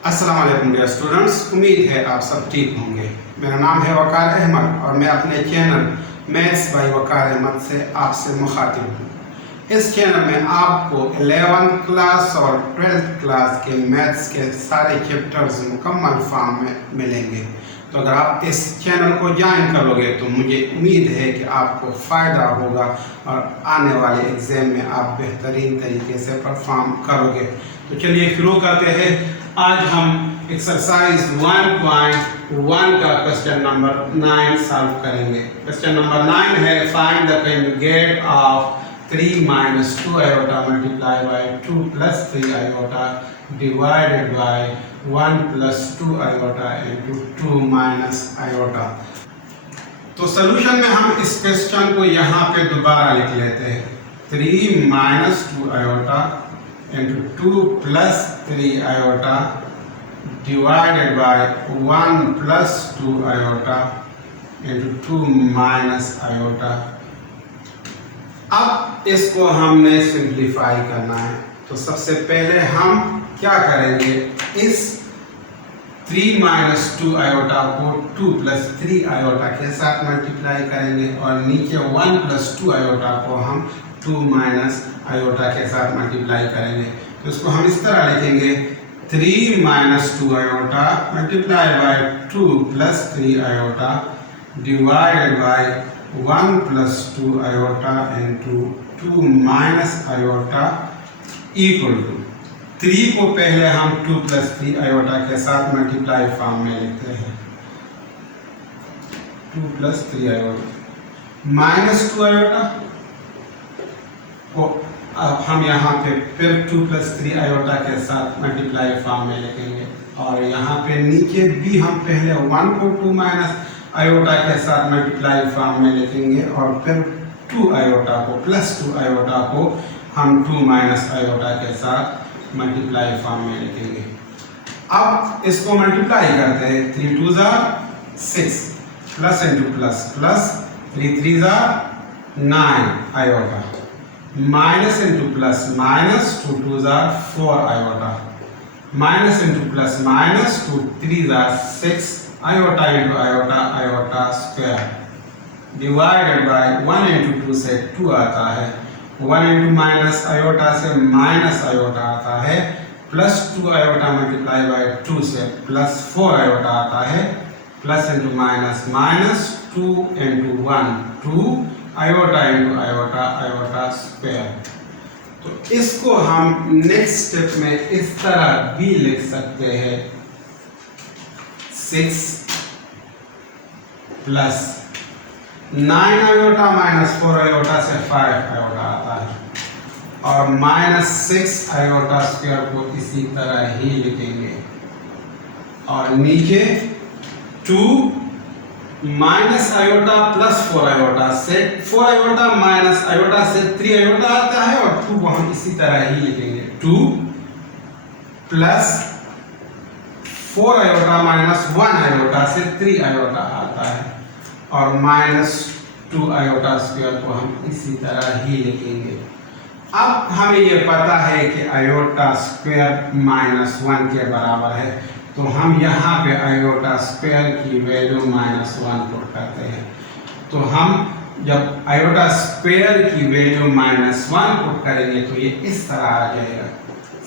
अस्सलाम वालेकुम dear students, उम्मीद है आप सब ठीक होंगे। मेरा नाम है वकार अहमद और मैं अपने चैनल मैथ्स बाय वकार अहमद से आपसे मुखातिब हूँ। इस चैनल में आपको 11th क्लास और 12th क्लास के मैथ्स के सारे चैप्टर्स मुकम्मल फॉर्म में मिलेंगे। तो अगर आप इस चैनल को ज्वाइन करोगे तो मुझे उम्मीद है कि आपको फ़ायदा होगा और आने वाले एग्ज़ाम में आप बेहतरीन तरीके से परफॉर्म करोगे। तो चलिए शुरू करते हैं। आज हम एक्सरसाइज 1.1 का क्वेश्चन नंबर 9 सॉल्व करेंगे। क्वेश्चन नंबर 9 है find the conjugate of 3 minus 2 iota multiplied by 2 plus 3 iota divided by 1 plus 2 iota into 2 minus iota। तो सॉल्यूशन में हम इस क्वेश्चन को यहाँ पे दोबारा लिख लेते हैं। 3 minus 2 iota into 2 plus 3 iota divided by 1 plus 2 iota into 2 minus iota। अब इसको हमने सिंप्लीफाई करना है। तो सबसे पहले हम क्या करेंगे, इस 3 minus 2 iota को 2 plus 3 iota के साथ मल्टीप्लाई करेंगे और नीचे 1 plus 2 iota को हम 2 minus iota के साथ मल्टीप्लाई करेंगे। तो इसको हम इस तरह लिखेंगे 3 minus 2 iota multiplied by 2 plus 3 iota divided by 1 plus 2 iota into 2 minus iota equal to 3 को पहले हम 2 plus 3 iota के साथ मल्टीप्लाई फॉर्म में लिखते हैं। 2 plus 3 iota minus 2 iota को अब हम यहाँ पे फिर 2 plus 3 iota के साथ मल्टीप्लाई फॉर्म में लिखेंगे और यहाँ पे नीचे भी हम पहले 1 को 2 minus आयोटा के साथ मल्टीप्लाई फॉर्म में लिखेंगे और फिर 2 आयोटा को प्लस 2 आयोटा को हम 2 माइनस आयोटा के साथ मल्टीप्लाई फॉर्म में लिखेंगे। अब इसको मल्टीप्लाई करते हैं। 3 2 6 plus into plus plus 3 3 9 iota minus into plus minus 2 2 4 iota minus into plus minus 2 3 6 iota into iota iota square divided by 1 into 2 से 2 आता है, 1 into माइनस iota से माइनस iota आता है, प्लस 2 iota मल्टीप्लाई बाय 2 से plus 4 iota आता है, plus into minus minus 2 into 1 2 iota into iota iota square। तो इसको हम नेक्स्ट स्टेप में इस तरह भी लिख सकते हैं 6 प्लस 9 आयोटा माइनस 4 आयोटा से 5 आयोटा आता है और माइनस 6 आयोटा स्क्वायर को इसी तरह ही लिखेंगे और नीचे 2 माइनस आयोटा प्लस 4 आयोटा से 4 आयोटा माइनस आयोटा से 3 आयोटा आता है और 2 को हम इसी तरह ही लिखेंगे 2 प्लस 4 आयोटा माइनस 1 आयोटा से 3 आयोटा आता है और माइनस 2 आयोटा स्क्वायर को हम इसी तरह ही लिखेंगे। अब हमें ये पता है कि आयोटा स्क्वायर माइनस 1 के बराबर है, तो हम यहाँ पे आयोटा स्क्वायर की वैल्यू माइनस 1 पुट करते हैं। तो हम जब आयोटा स्क्वायर की वैल्यू माइनस 1 पुट करेंगे तो ये इस तरह आ जाएगा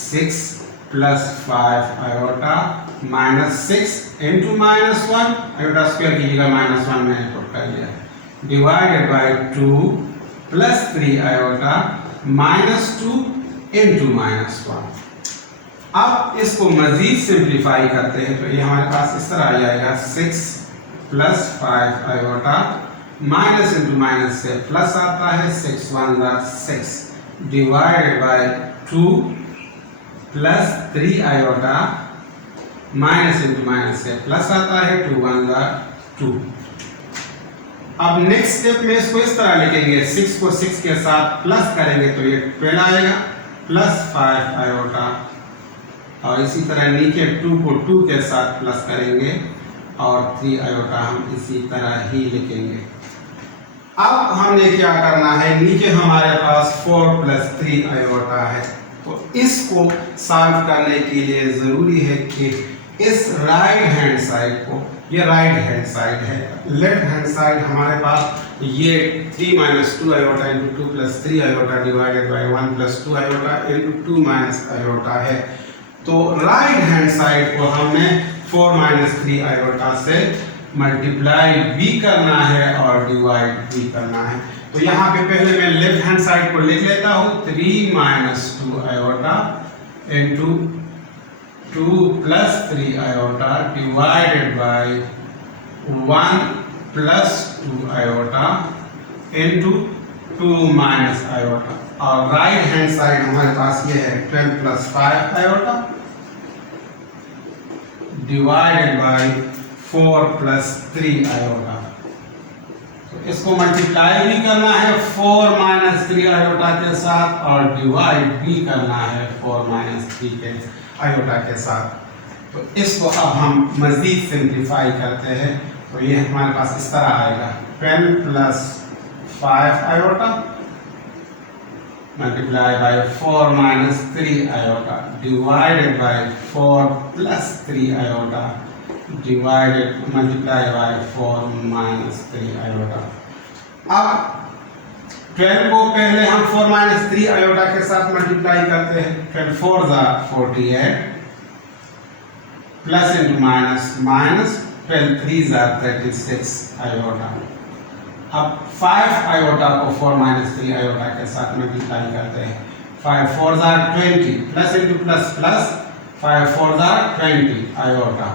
6 plus 5 iota minus 6 into minus 1 iota square की जगह माइनस 1 मैंने पुट कर लिया divided by 2 plus 3 iota minus 2 into minus 1। अब इसको मजीद सिंप्लीफाई करते हैं तो ये हमारे पास इस तरह आ जाएगा 6 plus 5 iota minus into minus से प्लस आता है 6 1 6 divided by 2 plus 3 iota minus into minus से प्लस आता है 2 1 2। अब नेक्स्ट स्टेप में इसको इस तरह लिखेंगे 6 को 6 के साथ प्लस करेंगे तो ये 12 आएगा प्लस 5 आयोटा और इसी तरह नीचे 2 को 2 के साथ प्लस करेंगे और 3 आयोटा हम इसी तरह ही लिखेंगे। अब हमने क्या करना है, नीचे हमारे पास 4 प्लस 3 आयोटा है तो इसको सॉल्व करने के लिए ज़रूरी है कि इस राइट हैंड साइड को, ये राइट हैंड साइड है, लेफ्ट हैंड साइड हमारे पास ये 3 minus 2 iota into 2 plus 3 iota divided by 1 plus 2 iota into 2 minus iota है। तो राइट हैंड साइड को हमने 4 माइनस 3 आयोटा से मल्टीप्लाई भी करना है और डिवाइड भी करना है। तो यहाँ पे पहले मैं लेफ्ट हैंड साइड को लिख लेता हूँ 3 minus 2 iota into 2 plus 3 iota divided by 1 plus 2 iota into 2 minus iota, और राइट हैंड साइड हमारे पास ये है 12 plus 5 iota divided by 4 plus 3 iota. तो इसको मल्टीप्लाई भी करना है 4 माइनस 3 आयोटा के साथ और डिवाइड भी करना है 4 माइनस 3 के आयोटा के साथ। तो इसको अब हम मज़ीद सिंप्लीफाई करते हैं। तो ये हमारे पास इस तरह आएगा 12 plus 5 iota multiply by 4 minus 3 iota divided by 4 plus 3 iota divided multiply by 4 minus 3 iota. अब 12 को पहले हम 4 माइनस 3 आयोटा के साथ मल्टीप्लाई करते हैं। 12 4 ज़ा 48 प्लस इंटू माइनस माइनस 12 3 ज़ा 36 आयोटा। अब 5 आयोटा को 4 माइनस 3 आयोटा के साथ मल्टीप्लाई करते हैं। 5 4 ज़ा 20 प्लस इंटू प्लस प्लस 5 4 ज़ा 20 iota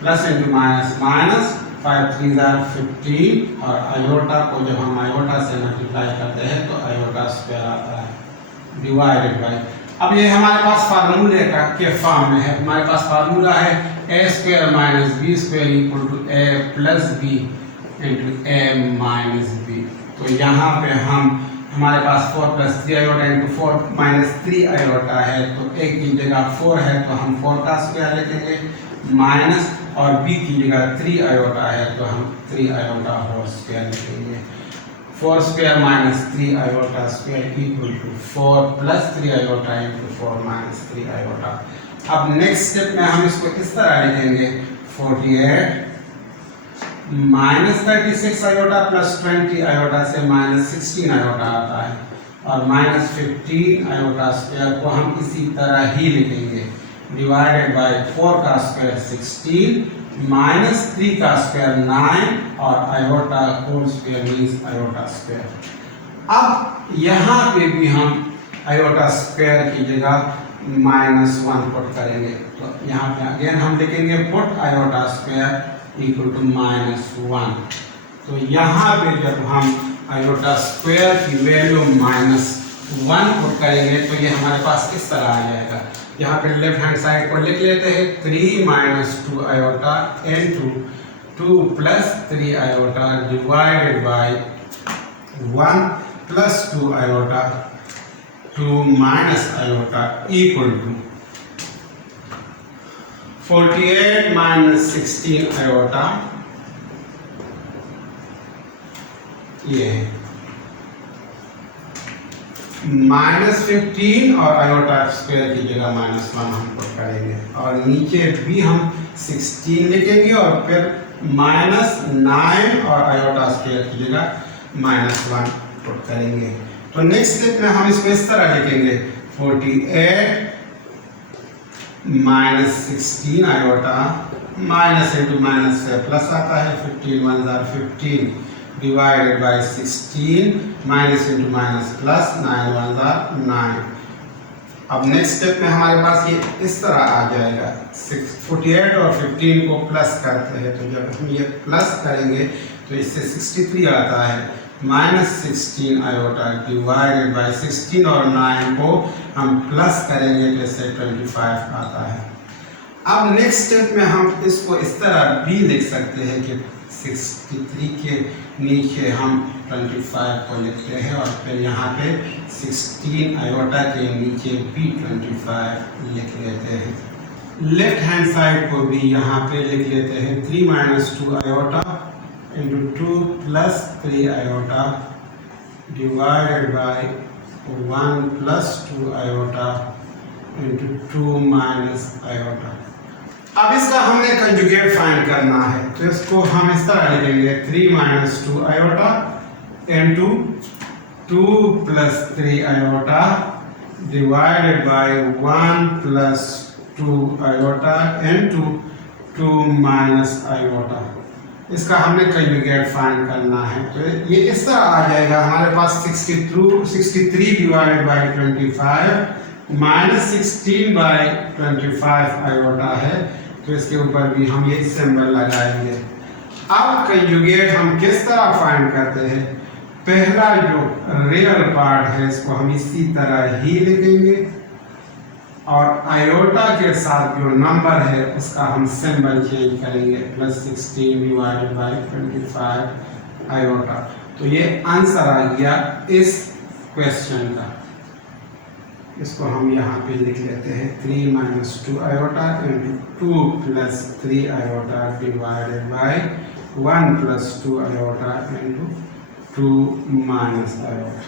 plus into minus minus 5 3 ज़ा 15, और आयोटा को जब हम आयोटा से मल्टीप्लाई करते हैं तो आयोटा स्क्वायर आता है डिवाइडेड बाई। अब ये हमारे पास फार्मूले का के फॉर्म में है। हमारे पास फार्मूला है a square minus b square equal to a plus b into a minus b. तो यहाँ पे हमारे पास 4 plus 3 iota into 4 minus 3 iota है, तो ए की जगह 4 है तो हम 4 का स्क्वायर लिखेंगे, माइनस और बी की जगह 3 आयोटा है तो हम 3 आयोटा होल स्क्वायर लिखेंगे। 4 square minus 3 iota square equal to 4 plus 3 iota into 4 minus 3 iota. अब नेक्स्ट स्टेप में हम इसको इस तरह लिखेंगे 48 माइनस 36 आयोटा प्लस 20 आयोटा से माइनस 16 आयोटा आता है, और माइनस 15 आयोटा स्क्वायर को हम इसी तरह ही लिखेंगे डिवाइडेड बाई 4 का स्क्वायर 16 माइनस 3 का स्क्वायर 9 और iota whole square means iota square. अब यहाँ पे भी हम आयोटा स्क्वायर की जगह -1 पुट करेंगे। तो यहाँ पे अगेन हम लिखेंगे put iota square equal to -1। तो यहाँ पे जब हम आयोटा स्क्वायर की वैल्यू -1 पुट करेंगे तो ये हमारे पास इस तरह आ जाएगा। यहाँ पे लेफ्ट हैंड साइड को लिख लेते हैं 3 minus 2 iota into 2 plus 3 iota divided by 1 plus 2 iota 2 minus iota equal to 48 minus 16 iota, ये है -15 और आयोटा स्क्वायर की जगह -1 हम पुट करेंगे, और नीचे भी हम 16 लिखेंगे और फिर -9 और आयोटा स्क्वायर की जगह -1 पुट करेंगे। तो नेक्स्ट स्टेप में हम इसको इस तरह लिखेंगे 48 minus 16 iota minus into minus से प्लस आता है 15 1 ज़ा 15 divided by 16 minus into minus plus 9 1 ज़ा 9। अब नेक्स्ट स्टेप में हमारे पास ये इस तरह आ जाएगा 48 और 15 को प्लस करते हैं, तो जब हम ये प्लस करेंगे तो इससे 63 आता है, -16 आयोटा डिवाइडेड बाई 16 और 9 को हम प्लस करेंगे तो इससे 25 आता है। अब नेक्स्ट स्टेप में हम इसको इस तरह भी लिख सकते हैं कि 63 के नीचे हम 25 को लिखते हैं और फिर यहाँ पे 16 आयोटा के नीचे भी 25 लिख लेते हैं। लेफ्ट हैंड साइड को भी यहाँ पे लिख लेते हैं 3 minus 2 iota into 2 plus 3 iota divided by 1 plus 2 iota into 2 minus iota. अब इसका हमने कंजुगेट फाइंड करना है, तो इसको हम इस तरह लिखेंगे 3 minus 2 iota into 2 plus 3 iota divided by 1 plus 2 iota into 2 minus iota. इसका हमने कंजुगेट फाइंड करना है, तो ये इस तरह आ जाएगा हमारे पास 63 divided by 25 minus 16 by 25 iota है, तो इसके ऊपर भी हम ये सिंबल लगाएंगे। अब कंजुगेट हम किस तरह फाइंड करते हैं, पहला जो रियल पार्ट है इसको हम इसी तरह ही लिखेंगे और आयोटा के साथ जो नंबर है उसका हम सिंबल चेंज करेंगे, प्लस 16 डिवाइडेड बाय 25 आयोटा। तो ये आंसर आ गया इस क्वेश्चन का। इसको हम यहाँ पे लिख लेते हैं 3 minus 2 iota into 2 plus 3 iota divided by 1 plus 2 iota into 2 minus iota.